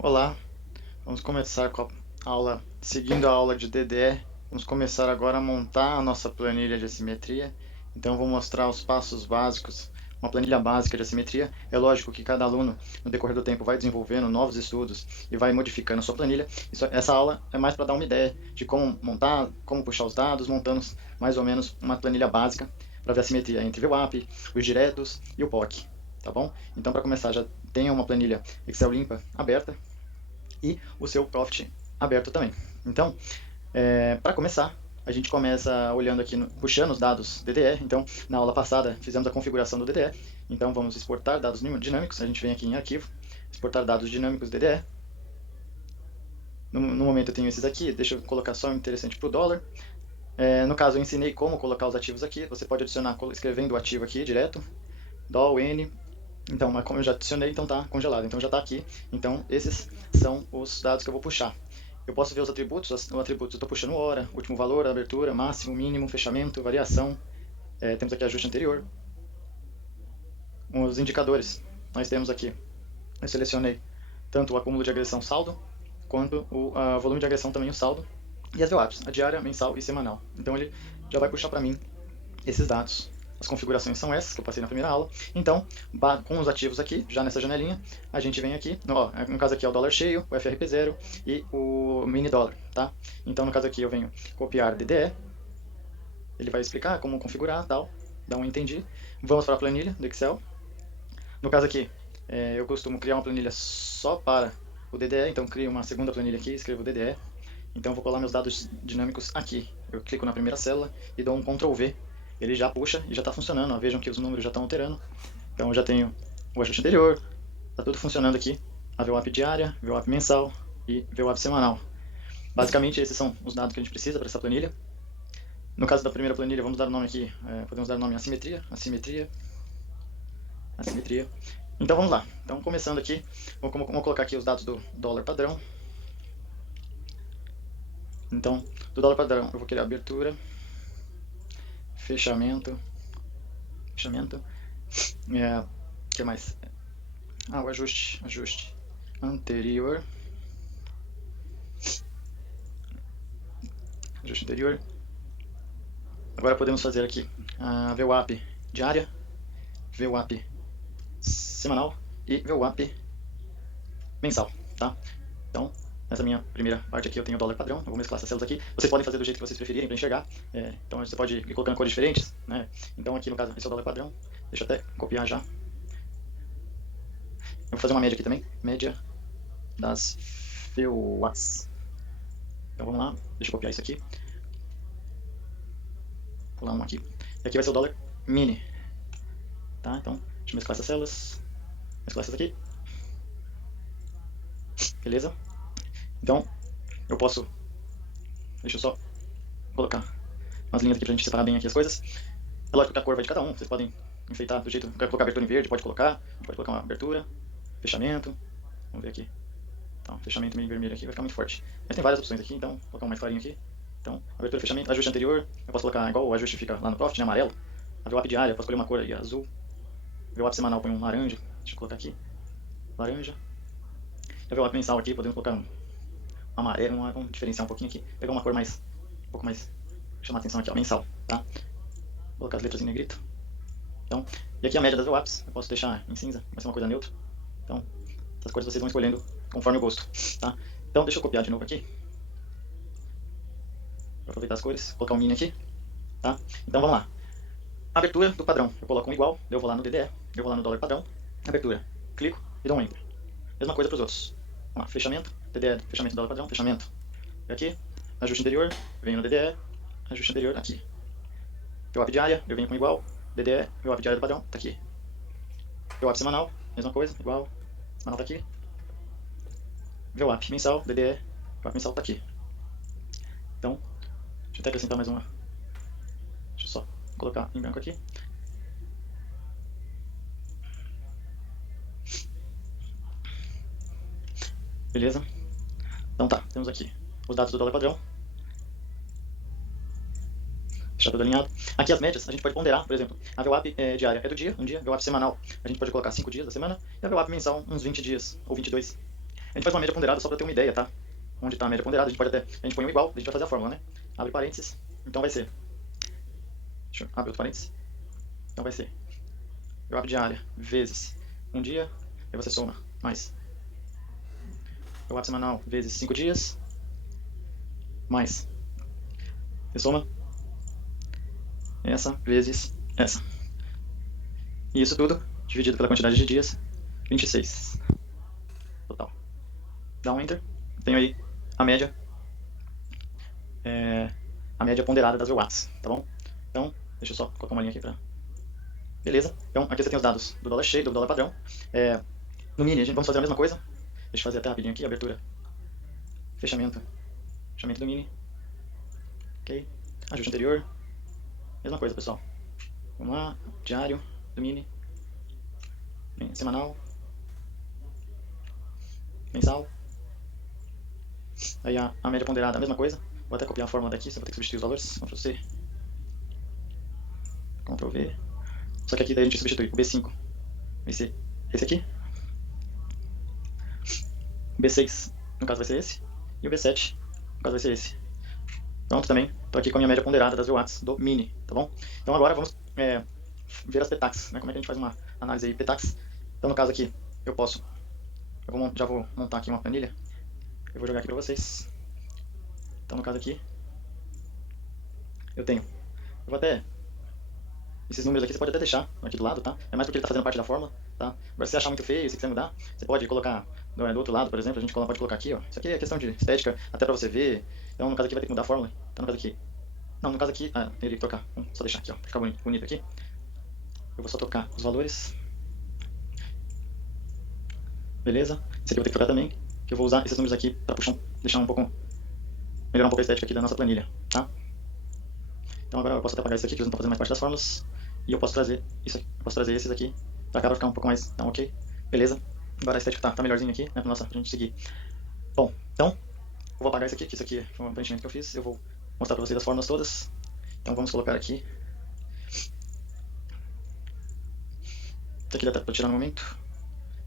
Olá, vamos começar com a aula, seguindo a aula de DDE. Vamos começar agora a montar a nossa planilha de assimetria. Então, eu vou mostrar os passos básicos, uma planilha básica de assimetria. É lógico que cada aluno, no decorrer do tempo, vai desenvolvendo novos estudos e vai modificando a sua planilha. Essa aula é mais para dar uma ideia de como montar, como puxar os dados, montando mais ou menos uma planilha básica para ver a simetria entre VWAP, os diretos e o POC. Tá bom? Então, para começar, já tenha uma planilha Excel limpa aberta e o seu Profit aberto também. Então, para começar, a gente começa olhando aqui, puxando os dados DDE. Então, na aula passada, fizemos a configuração do DDE. Então, vamos exportar dados dinâmicos. A gente vem aqui em arquivo, exportar dados dinâmicos DDE. No momento eu tenho esses aqui, deixa eu colocar só um interessante para o dólar. No caso, eu ensinei como colocar os ativos aqui. Você pode adicionar escrevendo o ativo aqui direto, DOL, N. Então, mas como eu já adicionei, então está congelado. Então já está aqui. Então, esses são os dados que eu vou puxar. Eu posso ver os atributos. Os atributos eu estou puxando hora, último valor, abertura, máximo, mínimo, fechamento, variação. Temos aqui ajuste anterior. Os indicadores. Nós temos aqui, eu selecionei tanto o acúmulo de agressão saldo, quanto o volume de agressão também o saldo. E as VWAPs, a diária, mensal e semanal. Então ele já vai puxar para mim esses dados. As configurações são essas que eu passei na primeira aula. Então, com os ativos aqui, já nessa janelinha, a gente vem aqui, no caso aqui é o dólar cheio, o FRP0 e o mini dólar, tá? Então, no caso aqui eu venho copiar DDE, ele vai explicar como configurar, tal, dá um entendi. Vamos para a planilha do Excel. No caso aqui, eu costumo criar uma planilha só para o DDE, então crio uma segunda planilha aqui, escrevo DDE. Então vou colar meus dados dinâmicos aqui. Eu clico na primeira célula e dou um Ctrl V. Ele já puxa e já está funcionando. Ó. Vejam que os números já estão alterando. Então eu já tenho o ajuste anterior. Está tudo funcionando aqui. A VWAP diária, VWAP mensal e VWAP semanal. Basicamente esses são os dados que a gente precisa para essa planilha. No caso da primeira planilha, vamos dar o nome aqui. Podemos dar o nome assimetria, assimetria, assimetria. Então vamos lá. Então começando aqui, vamos colocar aqui os dados do dólar padrão. Então, do dólar padrão, eu vou querer abertura, fechamento, que mais? O ajuste anterior, ajuste anterior. Agora podemos fazer aqui a VWAP diária, VWAP semanal e VWAP mensal, tá? Então, nessa minha primeira parte aqui eu tenho o dólar padrão, eu vou mesclar essas células aqui. Vocês podem fazer do jeito que vocês preferirem para enxergar, então você pode ir colocando cores diferentes, né? Então aqui no caso esse é o dólar padrão, deixa eu até copiar já. Eu vou fazer uma média aqui também, média das VWAPs. Então vamos lá, deixa eu copiar isso aqui. Vou pular um aqui. E aqui vai ser o dólar mini. Tá, então deixa eu mesclar essas células, mesclar essas aqui. Beleza? Então, eu posso... Deixa eu só colocar umas linhas aqui pra gente separar bem aqui as coisas. É lógico que a cor vai de cada um, vocês podem enfeitar do jeito... Quer colocar abertura em verde, pode colocar. A gente pode colocar uma abertura, fechamento. Vamos ver aqui. Então, fechamento meio vermelho aqui vai ficar muito forte. Mas tem várias opções aqui, então vou colocar um mais clarinho aqui. Então, abertura, fechamento, ajuste anterior. Eu posso colocar igual o ajuste fica lá no Profit, né, amarelo. A VWAP diária, eu posso escolher uma cor aí, azul. VWAP semanal põe um laranja. Deixa eu colocar aqui. Laranja. A VWAP mensal aqui, podemos colocar um amarelo, vamos diferenciar um pouquinho aqui. Pegar uma cor mais, um pouco mais, chamar a atenção aqui, ó, mensal, tá? Vou colocar as letras em negrito. Então, e aqui a média das VWAPs, eu posso deixar em cinza, vai ser uma coisa neutra. Então, essas cores vocês vão escolhendo conforme o gosto, tá? Então, deixa eu copiar de novo aqui. Vou aproveitar as cores, colocar um mini aqui, tá? Então, vamos lá. Abertura do padrão, eu coloco um igual, eu vou lá no DDE, eu vou lá no dólar padrão, abertura, clico e dou um enter. Mesma coisa para os outros. Vamos lá, fechamento, DDE, fechamento do dólar padrão, fechamento. Aqui, ajuste anterior, venho no DDE, ajuste anterior aqui. VWAP diária, eu venho com igual, DDE, VWAP diária do padrão, tá aqui. VWAP semanal, mesma coisa, igual, semanal tá aqui. VWAP mensal, DDE, VWAP mensal tá aqui. Então, deixa eu até acrescentar mais uma. Deixa eu só colocar em branco aqui. Beleza? Então tá, temos aqui os dados do dólar padrão. Deixar tudo alinhado. Aqui as médias, a gente pode ponderar, por exemplo, a VWAP diária é do dia, um dia, VWAP semanal, a gente pode colocar 5 dias da semana, e a VWAP mensal, uns 20 dias, ou 22. A gente faz uma média ponderada só para ter uma ideia, tá? Onde está a média ponderada, a gente pode até, a gente põe um igual, a gente vai fazer a fórmula, né? Abre parênteses, então vai ser, deixa eu abrir outro parênteses, então vai ser, eu abro diária vezes um dia, aí você soma, mais, eu abro semanal vezes 5 dias, mais, você soma essa vezes essa. E isso tudo dividido pela quantidade de dias, 26 total. Dá um Enter, tenho aí a média, a média ponderada das VWAPs, tá bom? Então, deixa eu só colocar uma linha aqui para... Beleza, então aqui você tem os dados do dólar cheio, do dólar padrão. No mini, a gente vamos fazer a mesma coisa. Deixa eu fazer até rapidinho aqui, abertura, fechamento do mini. Ok, ajuste anterior, mesma coisa, pessoal. Vamos lá, diário do mini, semanal, mensal. Aí a média ponderada, a mesma coisa. Vou até copiar a fórmula daqui, só vou ter que substituir os valores. Ctrl C, Ctrl V. Só que aqui daí a gente substitui o B5 vai ser esse aqui, o B6 no caso vai ser esse, e o B7 no caso vai ser esse. Pronto, também estou aqui com a minha média ponderada das VWAPs do mini, tá bom? Então agora vamos ver as PTACs, né? Como é que a gente faz uma análise aí PTACs. Então no caso aqui já vou montar aqui uma planilha, eu vou jogar aqui para vocês. Então no caso aqui eu vou até, esses números aqui você pode até deixar aqui do lado, tá? É mais porque ele está fazendo parte da fórmula, tá? Agora se você achar muito feio, se quiser mudar, você pode colocar do outro lado, por exemplo, a gente pode colocar aqui, ó. Isso aqui é questão de estética, até pra você ver. Então no caso aqui vai ter que mudar a fórmula. Então no caso aqui, não, no caso aqui, teria que trocar. Vamos só deixar aqui, ó, pra ficar bonito aqui. Eu vou só trocar os valores. Beleza? Esse aqui eu vou ter que trocar também, que eu vou usar esses números aqui pra deixar melhorar um pouco a estética aqui da nossa planilha, tá? Então agora eu posso até apagar isso aqui, que eles não estão fazendo mais parte das fórmulas. E eu posso trazer isso aqui, eu posso trazer esses aqui pra cá pra ficar um pouco mais, então ok, beleza. Agora a estética tá melhorzinha aqui, né, pra gente seguir. Bom, então, eu vou apagar isso aqui, que isso aqui foi um preenchimento que eu fiz, eu vou mostrar pra vocês as fórmulas todas. Então vamos colocar aqui. Isso aqui dá pra tirar no momento.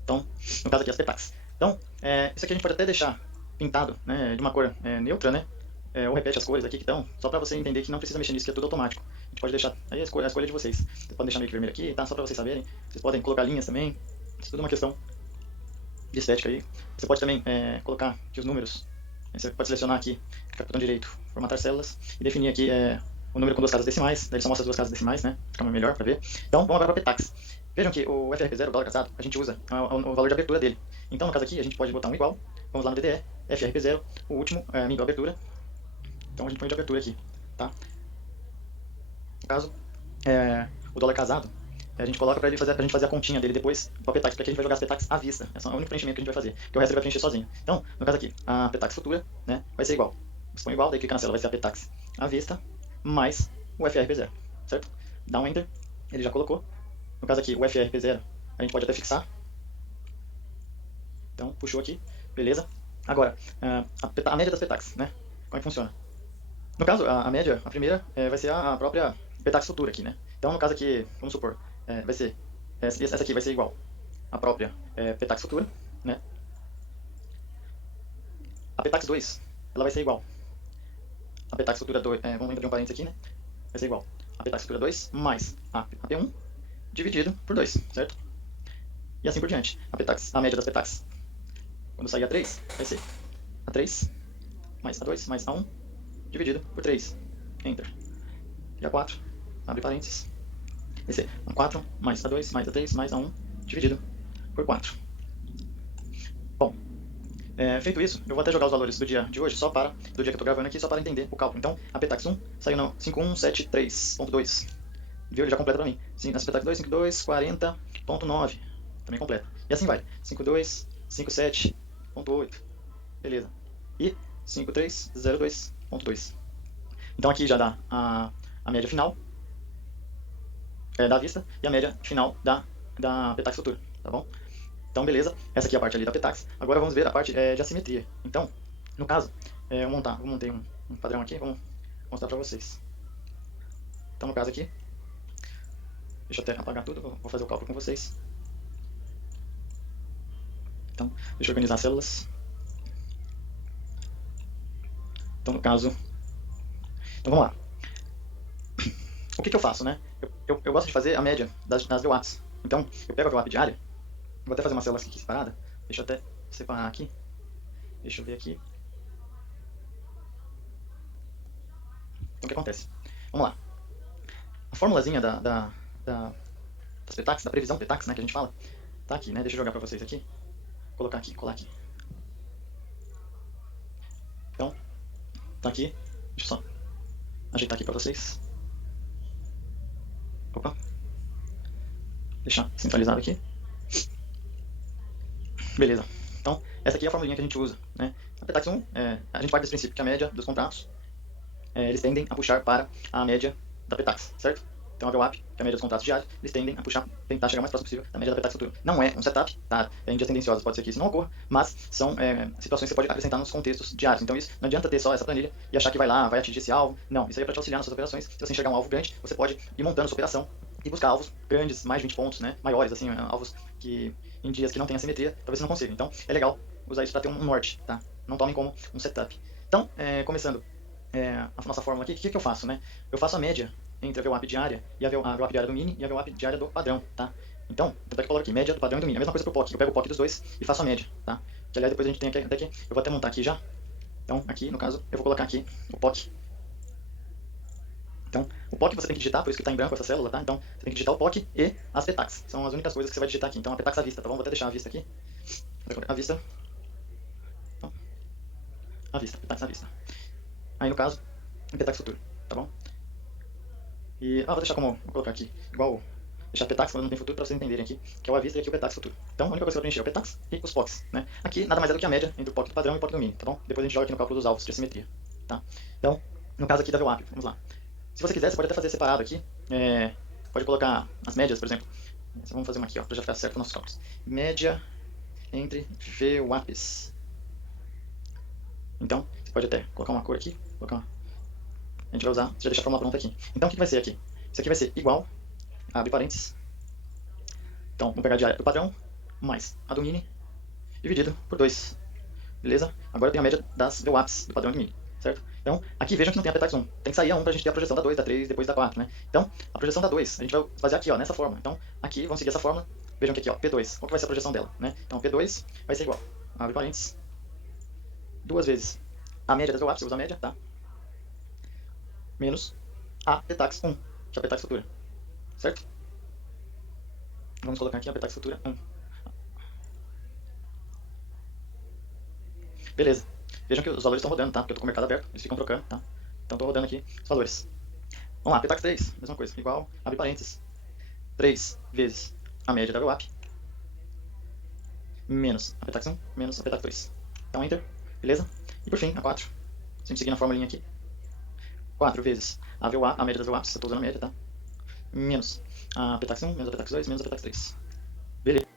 Então, no caso aqui as PTACs. Então, isso aqui a gente pode até deixar pintado, né, de uma cor neutra, né, ou repete as cores aqui que estão, só pra você entender que não precisa mexer nisso, que é tudo automático. A gente pode deixar, aí a escolha é de vocês. Vocês podem deixar meio que vermelho aqui, tá, só pra vocês saberem. Vocês podem colocar linhas também, isso tudo é uma questão de estética aí. Você pode também colocar aqui os números, você pode selecionar aqui, clicar com o botão direito, formatar células, e definir aqui o número com 2 casas decimais, daí ele só mostra as 2 casas decimais, né, fica melhor pra ver. Então, vamos agora para PTACs. Vejam que o FRP0, o dólar casado, a gente usa o valor de abertura dele. Então, no caso aqui, a gente pode botar um igual, vamos lá no DDE, FRP0, o último, igual abertura. Então a gente põe de abertura aqui, tá? No caso, o dólar casado, a gente coloca pra gente fazer a continha dele depois para PTACs, porque aqui a gente vai jogar as PTACs à vista. Esse é o único preenchimento que a gente vai fazer, que o resto ele vai preencher sozinho. Então, no caso aqui, a PTACs futura, né, vai ser igual. Você põe igual, daí clica na célula, vai ser a PTACs à vista, mais o FRP0, certo? Dá um Enter, ele já colocou. No caso aqui, o FRP0, a gente pode até fixar. Então, puxou aqui, beleza. Agora, a média das PTACs, né? Como é que funciona? No caso, a média, a primeira, vai ser a própria PTACs futura aqui, né? Então, no caso aqui, vamos supor, vai ser, essa aqui vai ser igual à própria PTACs futura, né? A PTACs 2, ela vai ser igual. A PTACs futura 2, vamos abrir um parênteses aqui, né? Vai ser igual a PTACs futura 2 mais a P1 dividido por 2, certo? E assim por diante. A média das PTACs, quando sair a 3, vai ser A3 mais A2 mais A1 dividido por 3. Enter. E A4, abre parênteses. Vai ser A4 mais A2 mais A3 mais A1 dividido por 4. Bom, feito isso, eu vou até jogar os valores do dia de hoje, do dia que eu estou gravando aqui, só para entender o cálculo. Então, a PTACs 1 saiu no 5173.2. Viu? Ele já completa para mim. Essa PTACs 2, 52, 40.9. Também completa. E assim vai. 52, 57.8. Beleza. E 5302.2. Então aqui já dá a média final da vista e a média final da PTACs futura, tá bom? Então beleza, essa aqui é a parte ali da PTACs. Agora vamos ver a parte de assimetria. Então, no caso, eu montei um padrão aqui, vamos mostrar para vocês. Então no caso aqui, deixa eu até apagar tudo, vou fazer o cálculo com vocês. Então, deixa eu organizar as células. Então, no caso... Então, vamos lá. O que eu faço, né? Eu gosto de fazer a média das VWAPs. Então, eu pego a VWAP diária, vou até fazer uma célula aqui separada. Deixa eu até separar aqui. Deixa eu ver aqui. Então, o que acontece? Vamos lá. A formulazinha das PTACs, da previsão PTACs, né, que a gente fala, tá aqui, né? Deixa eu jogar pra vocês aqui. Colocar aqui, colar aqui. Então, tá aqui. Deixa eu só ajeitar aqui pra vocês. Opa. Deixar centralizado aqui. Beleza. Então, essa aqui é a formulinha que a gente usa, né? A PTAX 1, a gente parte desse princípio que a média dos contratos, eles tendem a puxar para a média da PTAX, certo? Então a VWAP, que é a média dos contratos diários, eles tendem a puxar, tentar chegar o mais próximo possível da média da PTAX futura. Não é um setup, tá? Em dias tendenciosos pode ser que isso não ocorra, mas são situações que você pode acrescentar nos contextos diários. Então isso não adianta ter só essa planilha e achar que vai lá, vai atingir esse alvo. Não, isso aí é para te auxiliar nas suas operações. Se você enxergar um alvo grande, você pode ir montando a sua operação e buscar alvos grandes, mais de 20 pontos, né? Maiores, assim, alvos que em dias que não tem assimetria, talvez você não consiga. Então é legal usar isso para ter um norte, tá? Não tomem como um setup. Então, começando a nossa fórmula aqui, o que eu faço, né? Eu faço a média entre a VWAP diária e a VWAP diária do mini e a VWAP diária do padrão, tá? Então, tanto é que eu coloco aqui, média do padrão e do mini. A mesma coisa pro POC, eu pego o POC dos dois e faço a média, tá? Que aliás depois a gente tem aqui, até aqui, eu vou até montar aqui já. Então, aqui, no caso, eu vou colocar aqui o POC. Então, o POC você tem que digitar, por isso que está em branco essa célula, tá? Então, você tem que digitar o POC e as PTACs. São as únicas coisas que você vai digitar aqui. Então, a PTACs à vista, tá bom? Vou até deixar a vista aqui. A vista. Então, a vista, PTACs à vista. Aí, no caso, em PTACs futuro, tá bom? E, vou deixar como, vou colocar aqui, igual, deixar PTACs quando não tem futuro para vocês entenderem aqui, que é o à vista e aqui o PTACs futuro. Então, a única coisa que eu preencher é o PTACs e os POCs, né? Aqui, nada mais é do que a média entre o POC do padrão e o POC do mini, tá bom? Depois a gente joga aqui no cálculo dos alvos de assimetria, tá? Então, no caso aqui da VWAP, vamos lá. Se você quiser, você pode até fazer separado aqui. Pode colocar as médias, por exemplo. Vamos fazer uma aqui, ó, para já ficar certo os nossos cálculos. Média entre VWAPs. Então, você pode até colocar uma cor aqui. A gente vai usar, já deixa a fórmula pronta aqui. Então, o que vai ser aqui? Isso aqui vai ser igual, abre parênteses. Então, vamos pegar a diária do padrão, mais a do mini, dividido por 2. Beleza? Agora eu tenho a média das VWAPs do padrão e do mini. Certo? Então, aqui vejam que não tem a PTAX 1. Tem que sair a 1 para a gente ter a projeção da 2, da 3, depois da 4, né? Então, a projeção da 2, a gente vai fazer aqui, ó, nessa forma. Então, aqui, vamos seguir essa forma. Vejam que aqui, ó, P2. Qual que vai ser a projeção dela, né? Então, P2 vai ser igual, abre parênteses, 2 vezes a média das VWAPs, eu uso a média, tá? Menos a PTAX 1, que é a PTAX futura. Certo? Vamos colocar aqui a PTAX futura 1. Beleza. Vejam que os valores estão rodando, tá? Porque eu estou com o mercado aberto, eles ficam trocando, tá? Então estou rodando aqui os valores. Vamos lá, PTAX 3, mesma coisa, igual, abre parênteses, 3 vezes a média da VWAP, menos a PTAX 1, menos a PTAX 2. Então, Enter, beleza? E por fim, a 4, sempre seguindo a formulinha aqui, 4 vezes a VWAP, a média das VWAPs, eu estou usando a média, tá? Menos a PTAX 1, menos a PTAX 2, menos a PTAX 3. Beleza.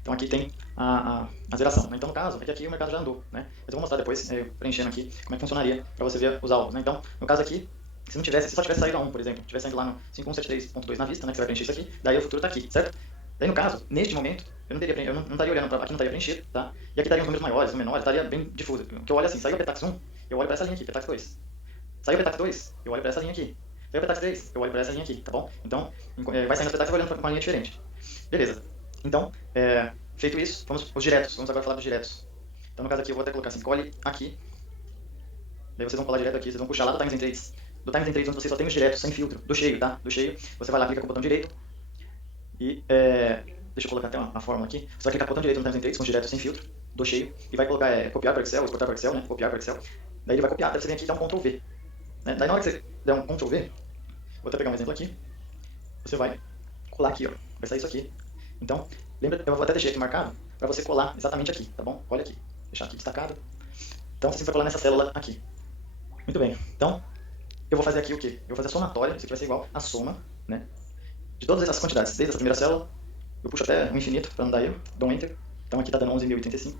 Então aqui tem a zeração, né? Então no caso, é que aqui o mercado já andou, né? Mas eu vou mostrar depois, preenchendo aqui, como é que funcionaria para você ver os alvos, né? Então, no caso aqui, se só tivesse saído a 1, por exemplo, tivesse saindo lá no 5173.2 na vista, né, que você vai preencher isso aqui, daí o futuro está aqui, certo? Daí no caso, neste momento, eu não estaria olhando para aqui, não estaria preenchido, tá? E aqui estariam os números maiores, os menores, estaria bem difuso. Porque eu olho assim, saiu o PTAX 1, eu olho para essa linha aqui, PTAX 2. Saiu o PTAX 2, eu olho para essa linha aqui. Saiu o PTAX 3, eu olho para essa linha aqui, tá bom? Então, vai saindo as PTAX, eu vou olhando para uma linha diferente. Beleza. Então, feito isso, vamos para os diretos. Vamos agora falar dos diretos. Então, no caso aqui, eu vou até colocar assim, escolhe aqui. Daí vocês vão colar direto aqui, vocês vão puxar lá do Times and Trades. Do Times and Trades, onde você só tem os diretos, sem filtro, do cheio, tá? Do cheio, você vai lá, clica com o botão direito. E, deixa eu colocar até uma fórmula aqui. Você vai clicar com o botão direito no Times and Trades, com os diretos sem filtro, do cheio. E vai colocar, copiar para Excel, exportar para Excel, né? Copiar para Excel. Daí ele vai copiar, daí você vem aqui e dá um Ctrl V. Né? Daí na hora que você der um Ctrl V, vou até pegar um exemplo aqui. Você vai colar aqui, ó. Vai sair isso aqui. Então, lembra, eu vou até deixar aqui marcado para você colar exatamente aqui, tá bom? Olha aqui, deixar aqui destacado. Então você vai colar nessa célula aqui. Muito bem. Então, eu vou fazer aqui o quê? Eu vou fazer a somatória, isso aqui vai ser igual a soma, né? De todas essas quantidades, desde essa primeira célula, eu puxo até o infinito para não dar erro, dou um Enter. Então aqui está dando 11.085,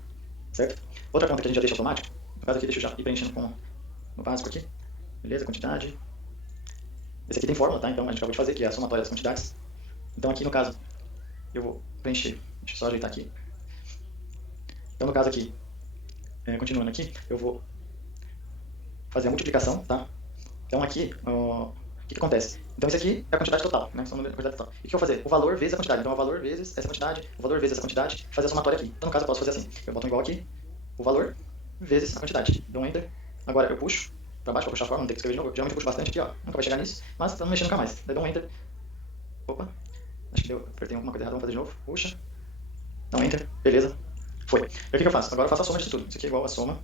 certo? Outra conta que a gente já deixa automático, no caso aqui deixa eu já ir preenchendo com no básico aqui. Beleza, quantidade. Esse aqui tem fórmula, tá? Então a gente acabou de fazer, que é a somatória das quantidades. Então aqui no caso, eu vou preencher. Deixa eu só ajeitar aqui. Então no caso aqui, continuando aqui, eu vou fazer a multiplicação, tá? Então aqui, o que acontece? Então isso aqui é a quantidade total, né? São a quantidade total. E o que eu vou fazer? O valor vezes a quantidade. Então o valor vezes essa quantidade, o valor vezes essa quantidade, fazer a somatória aqui. Então no caso eu posso fazer assim, eu boto um igual aqui, o valor vezes a quantidade. Dou um enter. Agora eu puxo para baixo para puxar a fórmula, não tem que escrever de novo. Geralmente eu puxo bastante aqui, ó. Nunca vai chegar nisso, mas pra não mexer nunca mais. Daí dou um enter. Opa, acho que deu, apertei alguma coisa errada, vamos fazer de novo. Puxa. Dá um enter, beleza. Foi. E o que eu faço? Agora eu faço a soma disso tudo. Isso aqui é igual a soma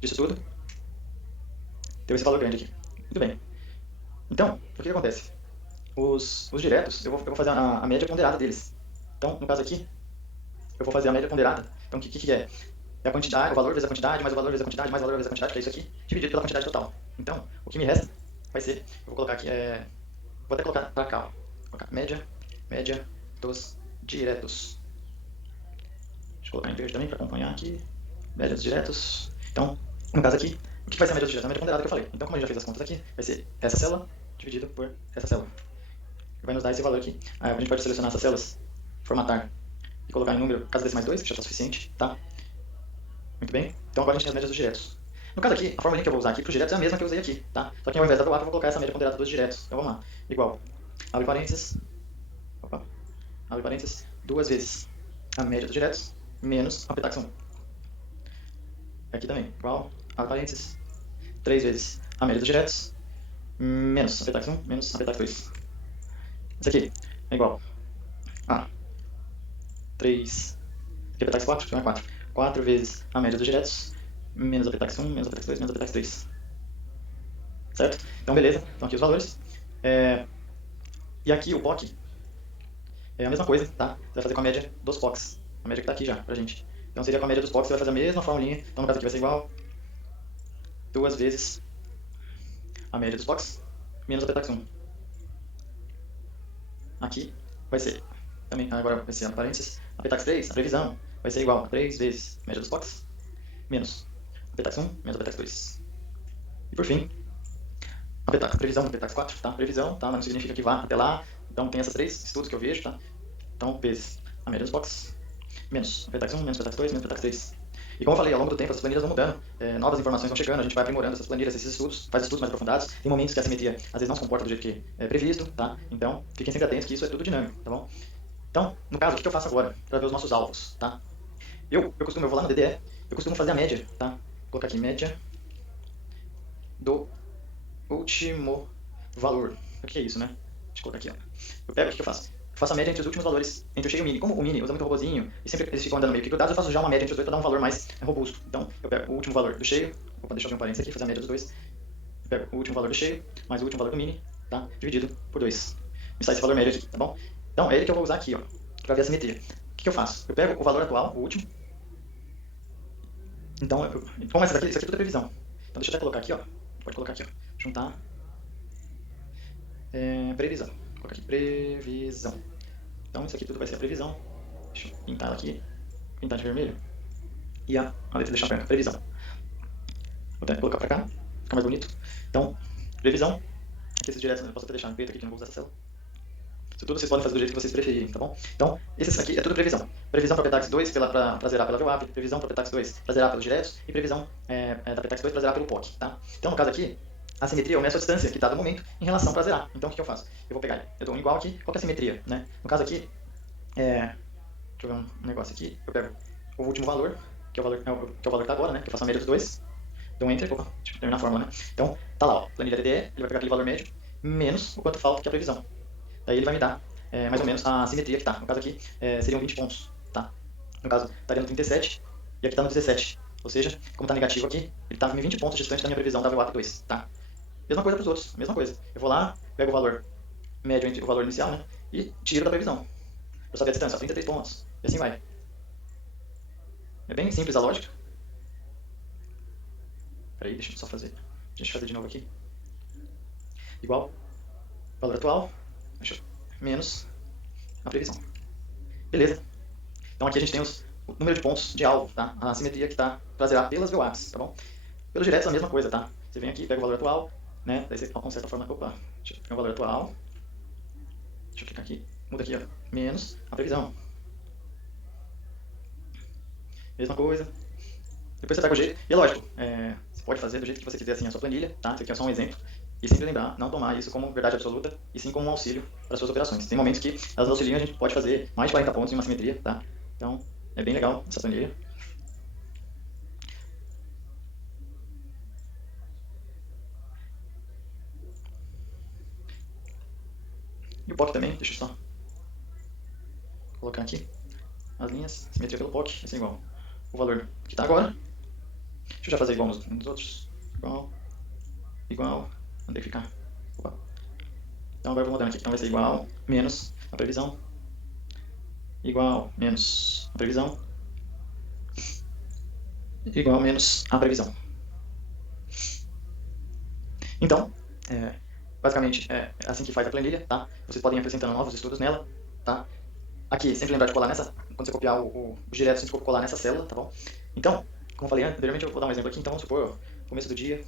disso tudo. Deu esse valor grande aqui. Muito bem. Então, o que acontece? Os diretos, eu vou fazer a média ponderada deles. Então, no caso aqui, eu vou fazer a média ponderada. Então, o que é? É a quantidade, o valor vezes a quantidade, mais o valor vezes a quantidade, mais o valor vezes a quantidade, que é isso aqui, dividido pela quantidade total. Então, o que me resta vai ser, eu vou colocar aqui, vou até colocar para cá, ó. Vou colocar média dos diretos. Deixa eu colocar em verde também para acompanhar aqui. Média dos diretos. Então, no caso aqui, o que vai ser a média dos diretos? A média ponderada que eu falei. Então, como a gente já fez as contas aqui, vai ser essa célula dividido por essa célula. Vai nos dar esse valor aqui. Aí a gente pode selecionar essas células, formatar e colocar em número, caso desse mais 2, que já está suficiente, tá? Muito bem. Então agora a gente tem as médias dos diretos. No caso aqui, a fórmula que eu vou usar aqui para os diretos é a mesma que eu usei aqui, tá? Só que ao invés da VWAP eu vou colocar essa média ponderada dos diretos. Então vamos lá. Igual, abre parênteses, opa, abre parênteses, 2 vezes a média dos diretos menos a petax 1. Aqui também, igual, abre parênteses, 3 vezes a média dos diretos menos a petax 1 menos a petax 2. Isso aqui é igual a 3, aqui é petax 4, então é 4. 4 vezes a média dos diretos menos a petax 1 menos a petax 2 menos a petax 3. Certo? Então beleza, então aqui os valores. E aqui o POC é a mesma coisa, tá? Você vai fazer com a média dos POCs. A média que está aqui já pra gente. Então seria com a média dos POCs, você vai fazer a mesma formulinha. Então no caso aqui vai ser igual 2 vezes a média dos POCs menos a petax 1. Aqui vai ser também, agora vai ser a parênteses, a petax 3, a previsão, vai ser igual a 3 vezes a média dos POCs menos a petax 1 menos a petax 2. E por fim, a previsão do petax 4, tá? Previsão, tá? Mas não significa que vá até lá. Então tem esses 3 estudos que eu vejo, tá? Então vezes a média dos POCs menos a petax 1 menos a petax 2 menos a petax 3. E como eu falei, ao longo do tempo essas planilhas vão mudando, novas informações vão chegando, a gente vai aprimorando essas planilhas, esses estudos, faz estudos mais aprofundados. Tem momentos que a simetria às vezes não se comporta do jeito que é previsto, tá? Então fiquem sempre atentos que isso é tudo dinâmico, tá bom? Então, no caso, o que eu faço agora para ver os nossos alvos, tá? Eu vou lá no DDE, eu costumo fazer a média, tá? Vou colocar aqui média do último valor. O que é isso, né? Deixa eu colocar aqui, ó. Eu pego, o que eu faço? Eu faço a média entre os últimos valores, entre o cheio e o mini. Como o mini usa muito robozinho, e sempre eles ficam andando meio que grudados, eu faço já uma média entre os dois para dar um valor mais robusto. Então, eu pego o último valor do cheio, vou deixar eu abrir um parênteses aqui, fazer a média dos dois. Eu pego o último valor do cheio, mais o último valor do mini, tá? Dividido por 2. Me sai esse valor médio aqui, tá bom? Então, é ele que eu vou usar aqui, ó, para ver a simetria. O que eu faço? Eu pego o valor atual, o último. Então, como isso aqui tudo é previsão. Então, deixa eu até colocar aqui, ó. Pode colocar aqui, ó. Juntar. Previsão. Vou colocar aqui, previsão. Então, isso aqui tudo vai ser a previsão. Deixa eu pintar ela aqui. Pintar de vermelho. E a letra deixar branca. Previsão. Vou até colocar pra cá. Fica mais bonito. Então, previsão. Aqui esses diretos eu posso até deixar no preto aqui, que eu não vou usar essa célula. Isso tudo vocês podem fazer do jeito que vocês preferirem, tá bom? Então, esse aqui é tudo previsão. Previsão para petax 2 para zerar pela VWAP, previsão para petax 2 para zerar pelos diretos e previsão da petax 2 para zerar pelo POC, tá? Então, no caso aqui, a simetria eu meço a distância que está do momento em relação para zerar. Então, o que eu faço? Eu vou pegar, eu dou um igual aqui, qual que é a simetria, né? No caso aqui, deixa eu ver um negócio aqui, eu pego o último valor, que é o valor que tá agora, né? Que eu faço a média dos dois, dou um enter, opa, deixa eu terminar a fórmula, né? Então, tá lá, ó, planilha DDE, ele vai pegar aquele valor médio, menos o quanto falta, que é a previsão. Daí ele vai me dar mais ou menos a simetria que está. No caso aqui, seriam 20 pontos. Tá? No caso, estaria no 37 e aqui está no 17. Ou seja, como está negativo aqui, ele está 20 pontos distante da minha previsão da VWAP 2. Tá? Mesma coisa para os outros, mesma coisa. Eu vou lá, pego o valor médio entre o valor inicial, né? E tiro da previsão. Para saber a distância, 33 pontos. E assim vai. É bem simples a lógica. Peraí, deixa eu só fazer. Deixa eu fazer de novo aqui. Igual. Valor atual. Menos a previsão. Beleza. Então aqui a gente tem o número de pontos de alvo, tá? A simetria que está para zerar pelas VWAPs, tá bom? Pelos diretos a mesma coisa, tá? Você vem aqui, pega o valor atual, né? Daí você conserta a forma, opa, deixa eu pegar o valor atual, deixa eu clicar aqui, muda aqui, ó, menos a previsão. Mesma coisa. Depois você pega o jeito, e é lógico, você pode fazer do jeito que você quiser assim a sua planilha, tá? Isso aqui é só um exemplo. E sempre lembrar, não tomar isso como verdade absoluta, e sim como um auxílio para suas operações. Tem momentos que elas auxiliam, a gente pode fazer mais de 40 pontos em uma simetria, tá? Então, é bem legal essa planilha. E o POC também, deixa eu só colocar aqui as linhas, simetria pelo POC, assim igual o valor que está agora. Deixa eu já fazer igual nos outros. Igual, igual, onde é que ficar? Opa. Então agora eu vou mudando aqui, então vai ser igual, menos a previsão, igual, menos a previsão, igual, menos a previsão. Então, basicamente é assim que faz a planilha, tá? Vocês podem ir acrescentando novos estudos nela, tá? Aqui, sempre lembrar de colar nessa, quando você copiar os diretos, sempre colar nessa célula, tá bom? Então, como eu falei anteriormente, eu vou dar um exemplo aqui, então vamos supor, ó, começo do dia,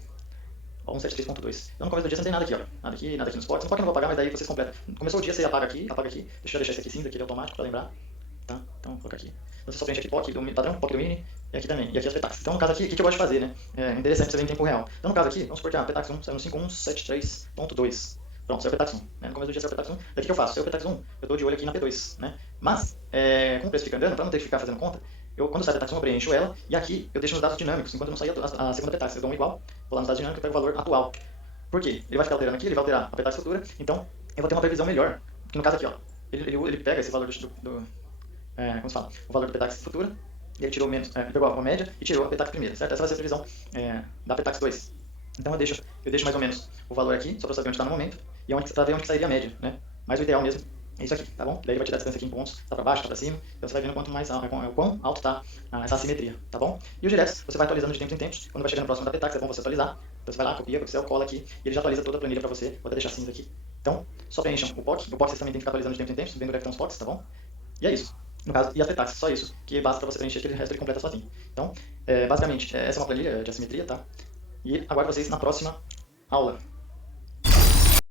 ó, 173.2. Então no começo do dia você não tem nada aqui, ó, nada aqui nos potes, no pote eu não vou apagar, mas daí vocês completam. Começou o dia, você apaga aqui, deixa eu deixar esse aqui cinza, aqui é automático, pra lembrar, tá? Então, vou colocar aqui. Então você só preenche aqui POC do padrão, POC do mini, e aqui também, e aqui as petax. Então no caso aqui, o que eu gosto de fazer, né? É interessante você ver em tempo real. Então no caso aqui, vamos supor que a petax 1 saiu no 5173.2. Pronto, saiu o Petax 1. Né? No começo do dia saiu o Petax 1. Daqui que eu faço? Saiu o Petax 1, eu dou de olho aqui na P2. Né? Mas, como o preço fica andando, para não ter que ficar fazendo conta, quando sai a Petax 1, eu preencho ela, e aqui eu deixo nos dados dinâmicos, enquanto não sair a segunda Petax. Eu dou um igual, vou lá nos dados dinâmicos e pego o valor atual. Por quê? Ele vai ficar alterando aqui, ele vai alterar a Petax futura, então eu vou ter uma previsão melhor. Que no caso aqui, ó, ele pega esse valor como se fala? O valor da Petax futura, ele tirou menos, pegou a média e tirou a Petax primeira, certo? Essa vai ser a previsão da Petax 2. Então eu deixo mais ou menos o valor aqui, só para saber onde está no momento, e para ver onde sairia a média, né? Mas o ideal mesmo é isso aqui, tá bom? Daí ele vai te dar a distância aqui em pontos, tá para baixo, tá para cima, então você vai vendo o quão alto está essa assimetria, tá bom? E os diretos você vai atualizando de tempos em tempos, quando vai chegando próximo da Petax é bom você atualizar, então você vai lá, copia, para o Excel, cola aqui, e ele já atualiza toda a planilha para você, vou até deixar cinza aqui. Então, só preencham o POC vocês também tem que ficar atualizando de tempos em tempos, vendo onde é que estão os POCs, tá bom? E é isso. No caso, e as Petax, só isso, que basta para você preencher, aquele resto ele completa sozinho. Então, basicamente, essa é uma planilha de assimetria, tá? E aguardo vocês na próxima aula.